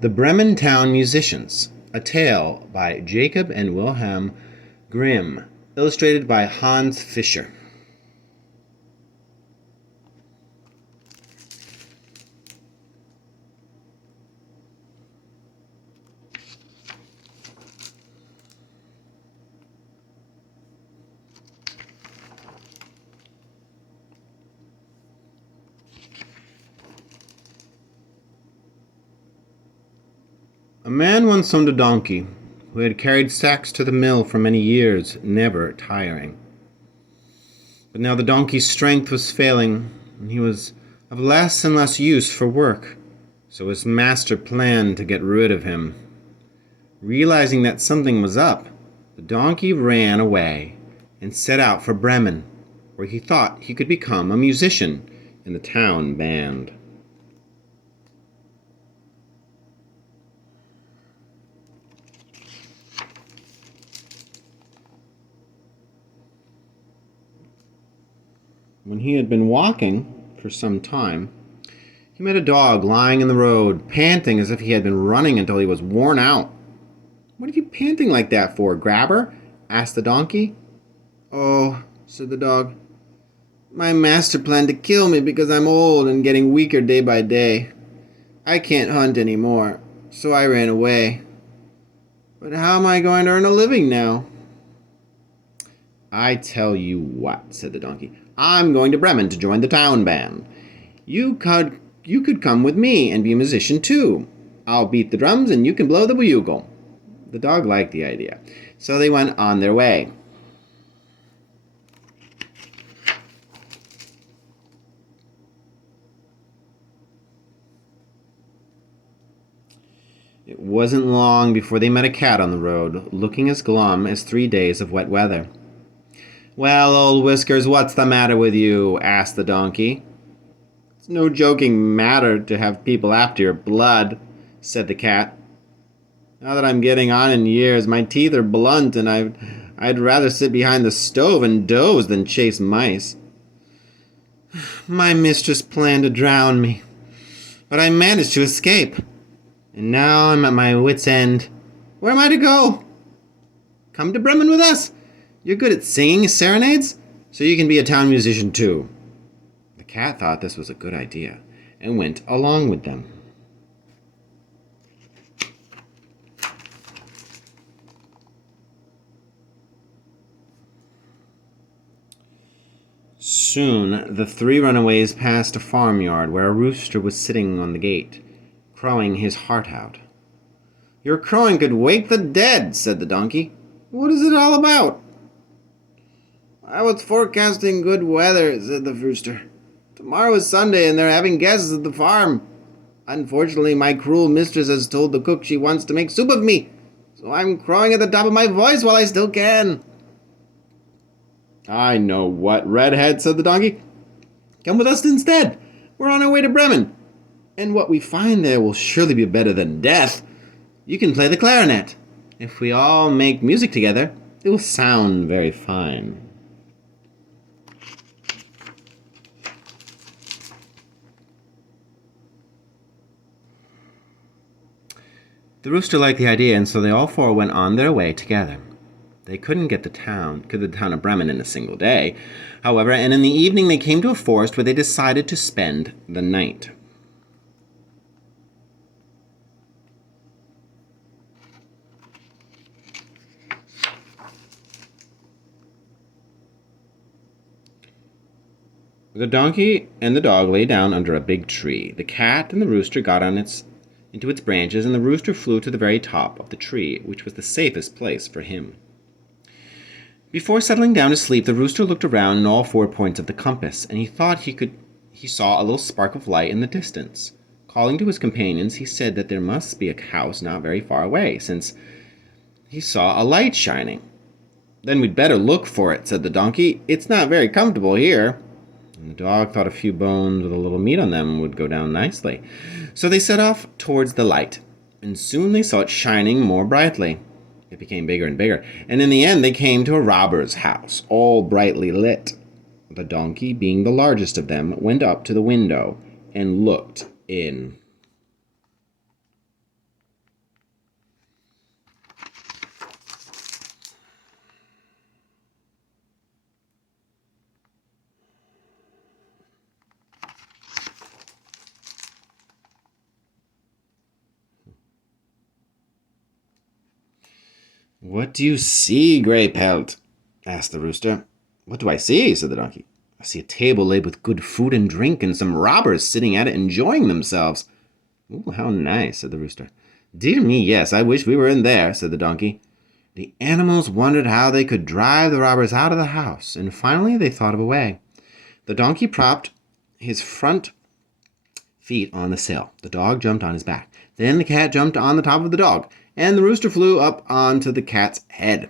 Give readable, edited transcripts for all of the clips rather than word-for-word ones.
The Bremen Town Musicians, a tale by Jacob and Wilhelm Grimm, illustrated by Hans Fischer. A man once owned a donkey who had carried sacks to the mill for many years, never tiring. But now the donkey's strength was failing, and he was of less and less use for work, so his master planned to get rid of him. Realizing that something was up, the donkey ran away and set out for Bremen, where he thought he could become a musician in the town band. When he had been walking for some time, he met a dog lying in the road, panting as if he had been running until he was worn out. "What are you panting like that for, Grabber?" asked the donkey. "Oh," said the dog, "my master planned to kill me because I'm old and getting weaker day by day. I can't hunt any more, so I ran away. But how am I going to earn a living now?" "I tell you what," said the donkey, "I'm going to Bremen to join the town band. You could come with me and be a musician too. I'll beat the drums and you can blow the bugle." The dog liked the idea, so they went on their way. It wasn't long before they met a cat on the road, looking as glum as 3 days of wet weather. "Well, old Whiskers, what's the matter with you?" asked the donkey. "It's no joking matter to have people after your blood," said the cat. "Now that I'm getting on in years, my teeth are blunt, and I'd rather sit behind the stove and doze than chase mice. My mistress planned to drown me, but I managed to escape, and now I'm at my wit's end. Where am I to go? Come to Bremen with us. You're good at singing serenades, so you can be a town musician too." The cat thought this was a good idea and went along with them. Soon the three runaways passed a farmyard where a rooster was sitting on the gate, crowing his heart out. "Your crowing could wake the dead," said the donkey. "What is it all about?" "I was forecasting good weather," said the rooster. "Tomorrow is Sunday and they're having guests at the farm. Unfortunately, my cruel mistress has told the cook she wants to make soup of me, so I'm crowing at the top of my voice while I still can." "I know what, Redhead," said the donkey. "Come with us instead. We're on our way to Bremen, and what we find there will surely be better than death. You can play the clarinet. If we all make music together, it will sound very fine." The rooster liked the idea, and so they all four went on their way together. They couldn't get to the town of Bremen in a single day, however, and in the evening they came to a forest where they decided to spend the night. The donkey and the dog lay down under a big tree. The cat and the rooster got into its branches, and the rooster flew to the very top of the tree, which was the safest place for him. Before settling down to sleep, the rooster looked around in all 4 points of the compass, and he thought he saw a little spark of light in the distance. Calling to his companions, he said that there must be a house not very far away, since he saw a light shining. "Then we'd better look for it," said the donkey. "It's not very comfortable here." And the dog thought a few bones with a little meat on them would go down nicely. So they set off towards the light, and soon they saw it shining more brightly. It became bigger and bigger, and in the end they came to a robber's house, all brightly lit. The donkey, being the largest of them, went up to the window and looked in. "What do you see, Grey Pelt?" asked the rooster. "What do I see?" said the donkey. "I see a table laid with good food and drink, and some robbers sitting at it enjoying themselves." "Ooh, how nice," said the rooster. "Dear me, yes, I wish we were in there," said the donkey. The animals wondered how they could drive the robbers out of the house, and finally they thought of a way. The donkey propped his front feet on the sill. The dog jumped on his back. Then the cat jumped on the top of the dog, and the rooster flew up onto the cat's head.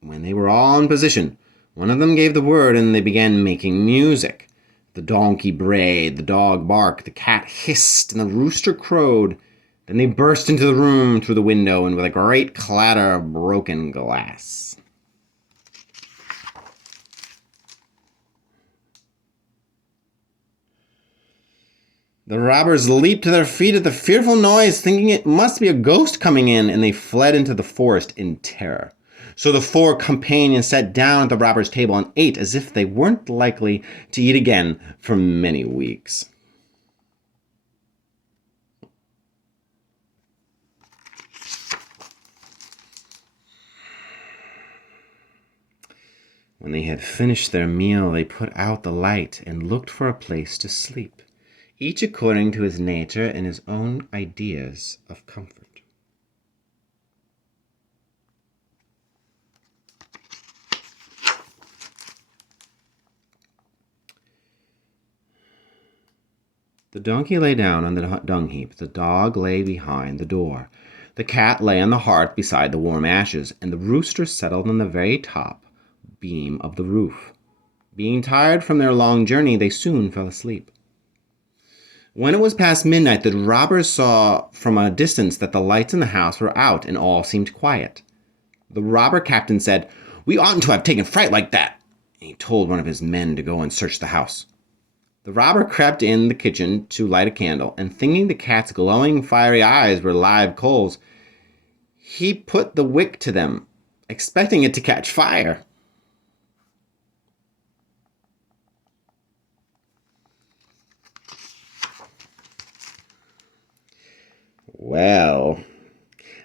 When they were all in position, one of them gave the word, and they began making music. The donkey brayed, the dog barked, the cat hissed, and the rooster crowed. Then they burst into the room through the window, and with a great clatter of broken glass. The robbers leaped to their feet at the fearful noise, thinking it must be a ghost coming in, and they fled into the forest in terror. So the four companions sat down at the robbers' table and ate as if they weren't likely to eat again for many weeks. When they had finished their meal, they put out the light and looked for a place to sleep, each according to his nature and his own ideas of comfort. The donkey lay down on the dung heap, the dog lay behind the door, the cat lay on the hearth beside the warm ashes, and the rooster settled on the very top beam of the roof. Being tired from their long journey, they soon fell asleep. When it was past midnight, the robbers saw from a distance that the lights in the house were out and all seemed quiet. The robber captain said, "We oughtn't to have taken fright like that," and he told one of his men to go and search the house. The robber crept in the kitchen to light a candle, and thinking the cat's glowing, fiery eyes were live coals, he put the wick to them, expecting it to catch fire. Well,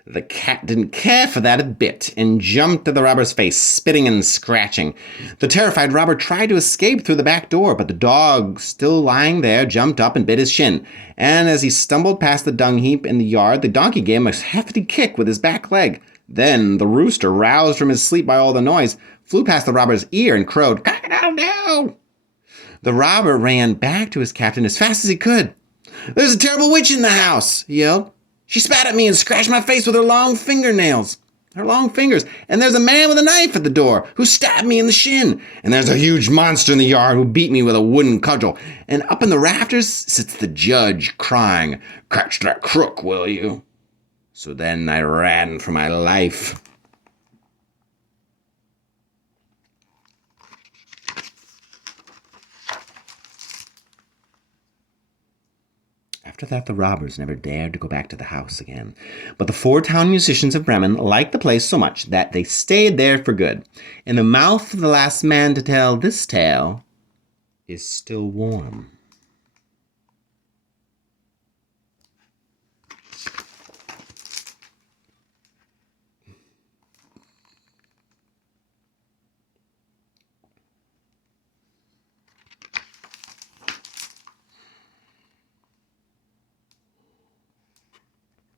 the cat didn't care for that a bit and jumped at the robber's face, spitting and scratching. The terrified robber tried to escape through the back door, but the dog, still lying there, jumped up and bit his shin. And as he stumbled past the dung heap in the yard, the donkey gave him a hefty kick with his back leg. Then the rooster, roused from his sleep by all the noise, flew past the robber's ear and crowed, "Cock-a-doodle-doo!" The robber ran back to his captain as fast as he could. "There's a terrible witch in the house," he yelled. "She spat at me and scratched my face with her long fingers. And there's a man with a knife at the door who stabbed me in the shin. And there's a huge monster in the yard who beat me with a wooden cudgel. And up in the rafters sits the judge crying, 'Catch that crook, will you?' So then I ran for my life." After that, the robbers never dared to go back to the house again. But the four town musicians of Bremen liked the place so much that they stayed there for good. And the mouth of the last man to tell this tale is still warm.